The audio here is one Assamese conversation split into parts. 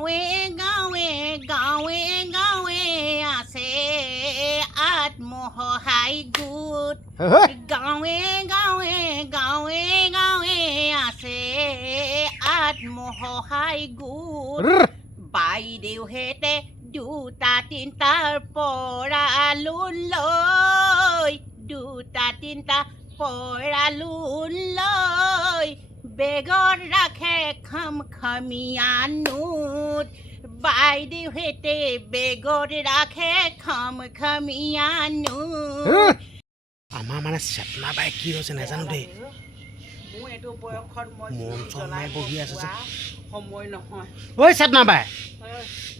গাঁৱে গাঁৱে গাঁৱে গাঁৱে আছে আত্মসহায়ক গোট গাঁৱে গাঁৱে গাঁৱে গাঁৱে আছে আত্মসহায়ক গোট বাইদেউহেঁতে দুটা তিনিটাৰ পৰা লোন লৈ দুটা তিনিটা পৰা লোন লৈ বেগত ৰাখে খমখমীয়া নোট বাইদেউহেঁতে বেগত ৰাখে খমখমীয়া নোট আমাৰ মানে চেতনা বাই কি হৈছে নাজানো দেই মোৰ এইটো বয়সত মই মন চন নাই বহি আছে যে সময় নহয় ঐ চেতনা বাই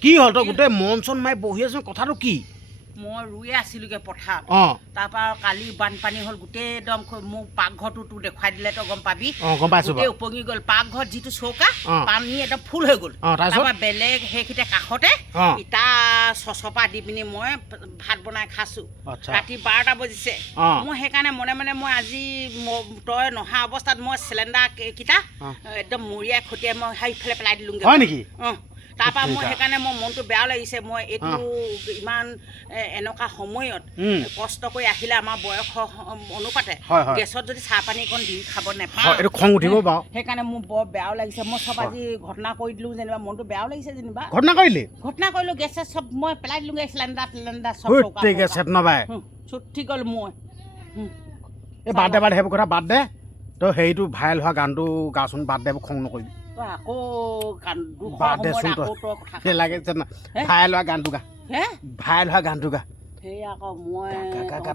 কি হ'ল তই গোটেই মন চন মাৰি বহি আছ কথাটো কি মই ৰুই আছিলোগৈ পথাৰত অঁ তাৰপৰা কালি বানপানী হ'ল গোটেই একদম মোক পাকঘৰটো তোৰ দেখুৱাই দিলে তই গম পাবি অঁ গম পাইছোঁ গোটেই উপঙি গ'ল পাকঘৰত যিটো চৌকা পানী একদম ফুল হৈ গ'ল তাৰপৰা বেলেগ সেইখিনিতে কাষতে ইটা চচপা দি পিনি মই ভাত বনাই খাইছোঁ ৰাতি 12টা বাজিছে মই সেইকাৰণে মনে মনে মই আজি তই নহা অৱস্থাত মই চিলিণ্ডাৰ কেইটা একদম মৰিয়াই খটিয়াই মই সেইফালে পেলাই দিলোঁগৈ হয় নেকি অঁ তাৰপৰা মই সেইকাৰণে মোৰ মনটো বেয়া লাগিছে মই এইটো ইমান এনেকুৱা সময়ত কষ্ট কৰি আহিলে আমাৰ বয়সৰ অনুপাতে গেছত যদি চাহ পানী অকণ দি খাব নাপাওঁ এইটো খং উঠিব বাৰু সেইকাৰণে মোৰ বৰ বেয়াও লাগিছে মই চব আজি ঘটনা কৰি দিলোঁ যেনিবা মনটো বেয়াও লাগিছে যেনিবা ঘটনা কৰিলোঁ গেছে চব মই পেলাই দিলোঁগৈ চিলিণ্ডাৰ চব চুটি গ'ল মই এই বাদ দে সেইবোৰ কথা বাদ দে তই হেৰিটো ভাইৰেল হোৱা গানটো গাচোন বাদ দে খং নকৰিবি আকৌ বাদ দেচোন তই লাগে ভাইৰেল হোৱা গানটো গা ভাইৰেল হোৱা গানটো গা সেই আকৌ মই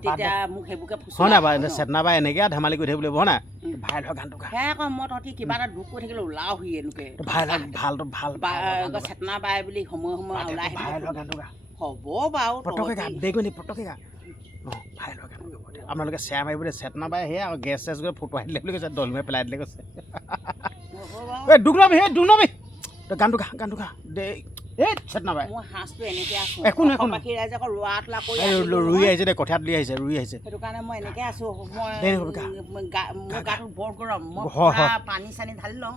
তেতিয়া মোক সেইবোৰকে হয় নাই বাৰু চেতনা বাই এনেকৈ ধেমালি কৰি থাকিব লাগিব হয় নাই ভাইৰেল হোৱা গানটো গা সেই আকৌ মই তহঁতি কিবা এটা দুখ কৰি থাকিলে ওলাও সি এনেকৈ ভাল চেতনা বাই বুলি সময়ে সময়ে ওলাই ভাইৰেল হোৱা গানটো গা হ'ব বাৰু পটকে গা দেৰি পটকে গা অঁ ভাইৰেল হোৱা গানটো আপোনালোকে শ্বেয়াৰ মাৰিব দে চেতনা বাই সেয়া আকৌ গেছ চেছ কৰি ফটো আহিলে বুলি কৈছে দলমে পেলাই দিলে কৈছে এই দুখ নবি তই গানটো গা দে এই চেতনা বাই মই সাঁজটো এনেকৈ আছোঁ একো নাই বাকী ৰাইজে আকৌ ৰোৱা তোলা কৰি ৰুই আহিছে দে কঠিয়াত ৰুই আহিছে সেইটো কাৰণে মই এনেকৈ আছোঁ মোৰ গাটো বৰ গৰম মই পানী চানী ঢালি লওঁ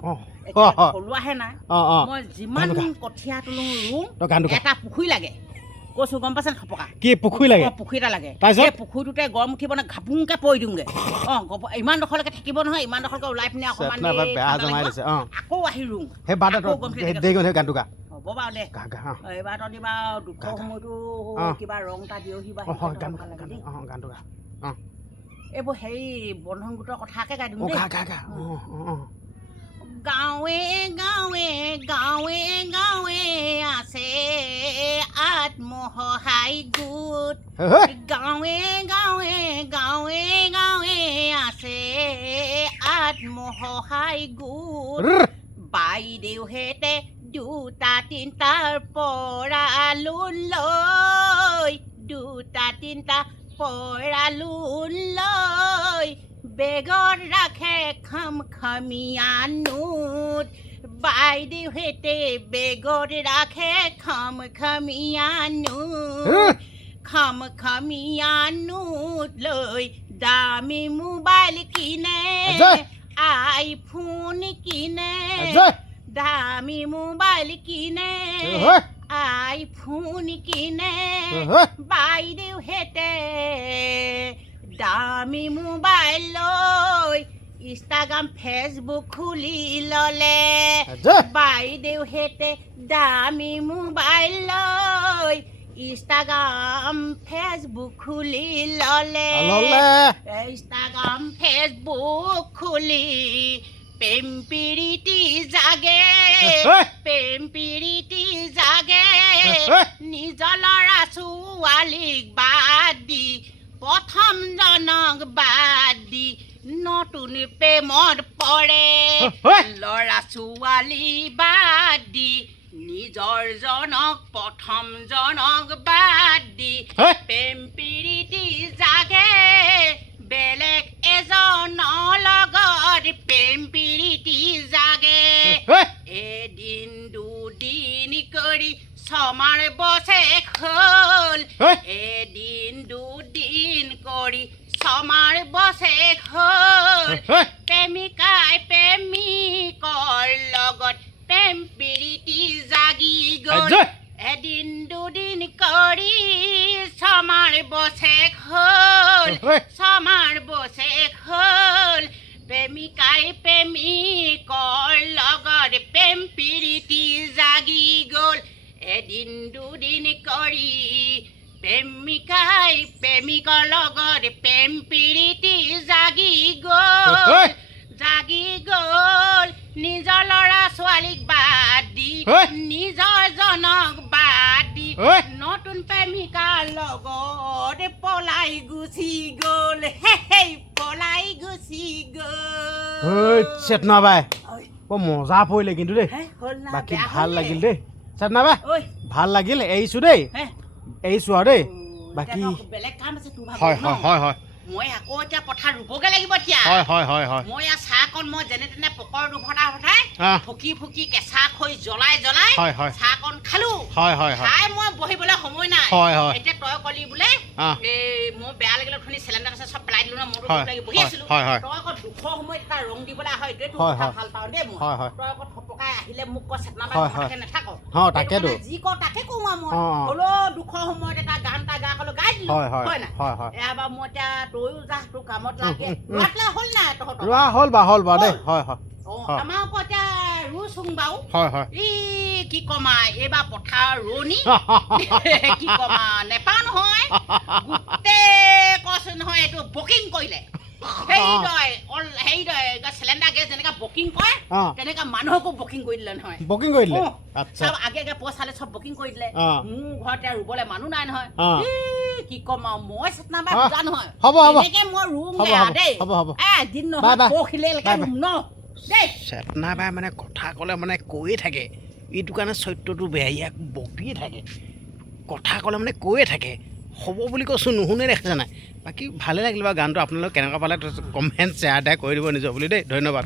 থলুৱাহে নাই মই যিমান কঠীয়া তোলোঁ ৰুওঁ এটা পুখুৰী লাগে কৈছোঁ গম পাইছে থপকা কি পুখুৰী লাগে পুখুৰী এটা লাগে তাৰপিছত পুখুৰীটোতে গৰম উঠিব নে ঘাপুংকৈ পৰি দিওঁগৈ অঁ ইমান ডোখৰলৈকে থাকিব নহয় ইমান ডোখৰলৈকে ওলাই পিনে অকণমান আকৌ আহি ৰুওঁ সেই গানটো গা হ'ব বাৰু দে এইবাৰ তহঁতি বাৰু দুখৰ সময়তো কিবা ৰং এটা দিয়হি বা গানটো গা এইবোৰ হেৰি বন্ধন গোটৰ কথাকে গাই দিওঁ গাঁৱে গাঁৱে গাঁৱে গাঁৱে আছে আত্মসহায়ক গোট গাঁৱে গাঁৱে গাঁৱে গাঁৱে আছে আত্মসহায়ক গোট বাইদেউহেঁতে দুটা তিনিটাৰ পৰা লোন লৈ দুটা তিনিটা পৰা লোন লৈ বেগত ৰাখে খমখমীয়া নোট বাইদেউহেঁতে বেগত ৰাখে খমখমীয়া নোট লৈ দামী মোবাইল কিনে আইফোন কিনে দামী মোবাইল কিনে আইফোন কিনে বাইদেউহেঁতে দামী মোবাইল লৈ ইনষ্টাগ্ৰাম ফেচবুক খুলি ল'লে বাইদেউহেঁতে দামী মোবাইল লৈ ইনষ্টাগ্ৰাম ফেচবুক খুলি ল'লে ইনষ্টাগ্ৰাম ফেচবুক খুলি প্ৰেম প্ৰীতি জাগে নিজৰ ল'ৰা ছোৱালীক বাদ দি প্ৰথমজনক বাদ দি নতুন প্ৰেমত পৰে ল'ৰা ছোৱালী বাদ দি নিজৰ জনক প্ৰথমজনক বাদ দি প্ৰেম প্ৰীতি জাগে বেলেগ এজনৰ লগত প্ৰেম প্ৰীতি জাগে এদিন দুদিন কৰি ছমাৰ বছেক হ'ল এদিন দুদিন কৰি ছমাৰ বছেক হ'ল প্ৰেমিকাই প্ৰেমিকৰ লগত প্ৰেম প্ৰীতি জাগি বছেক হ'ল ছমাৰ বছেক হ'ল প্ৰেমিকাই প্ৰেমিকৰ লগত প্ৰেম প্ৰীতি জাগি গ'ল এদিন দুদিন কৰি প্ৰেমিকাই প্ৰেমিকৰ লগত প্ৰেম প্ৰীতি জাগি গ'ল নিজৰ ল'ৰা ছোৱালীক বাদ দি নিজৰ জনক বাদ দি নতুন প্ৰেমিকাৰ লগত পলাই গুচি গ'ল পলাই গুচি গ'ল চেতনা বাই বৰ মজা পৰিলে কিন্তু দেই বাকী ভাল লাগিল দেই চেতনা বাই ভাল লাগিল এৰিছোঁ দেই এৰিছোঁ আৰু দেই বাকী বেলেগ কাম আছে তোৰ হয় হয় হয় হয় মই আকৌ এতিয়া পথাৰ ৰুবগে লাগিব এতিয়া হয় হয় হয় হয় মই চাহকণ মই যেনে তেনে পকৰ দুভতাই ফুকি ফুকি কেঁচা খৈ জ্বলাই চাহকণ খালো খাই মই বহিবলৈ সময় নাই এতিয়া তই কলি বোলে মোৰ বেয়া লাগিলে অথনি চিলিণ্ডাৰ আছে চব পেলাই দিলো ন মইতো লাগি বহি আছিলো তই আকৌ দুখৰ সময়ত এটা ৰং দিবলৈ আহ এইটোৱে ভাল পাওঁ দেই মই তই আকৌ থপকাই আহিলে মোক ক চেতনা বাই নাথাক তাকেতো যি ক তাকে কওঁ মই হ'লেও দুখৰ সময়ত এটা গান এটা গা কলো গাই দিলো হয় না এবাৰ মই এতিয়া তয়ো যা তোৰ কামত লাগে হ'ল নাই তহঁতৰ ৰোৱা হ'ল বা দেই হয় হয় আমাৰ আকৌ এতিয়া ৰুচোং বাৰু কি কমা এইবাৰ পথাৰ ৰোৱনী কি কমা নেপাওঁ নহয় গোটেই কচোন নহয় এইটো বুকিং কৰিলে চিলিণ্ডাৰ গেছ যেনেকা বুকিং কৰে তেনেকা মানুহকো বুকিং কৰি দিলে নহয় বুকিং কৰি দিলে চব আগে পইচালে চব বুকিং কৰি দিলে মোৰ ঘৰতে ৰুবলৈ মানুহ নাই নহয় কি কম আৰু মই চেতনা বাই বুজা নহয় এনেকে মই ৰুম দেই দিন নহয় পৰহিলৈকে ৰুম ন দেই চেতনা বাই মানে কথা ক'লে মানে কৈয়ে থাকে এইটো কাৰণে চৰিত্ৰটো বেয়া ইয়াক বকিয়ে থাকে কথা ক'লে মানে কৈয়ে থাকে হ'ব বুলি কৈছোঁ নুশুনে দেখা নাই বাকী ভালে লাগিল বাৰু গানটো আপোনালোক কেনেকুৱা পালে কমেণ্ট শ্বেয়াৰ কৰি দিব নিজৰ বুলি দেই ধন্যবাদ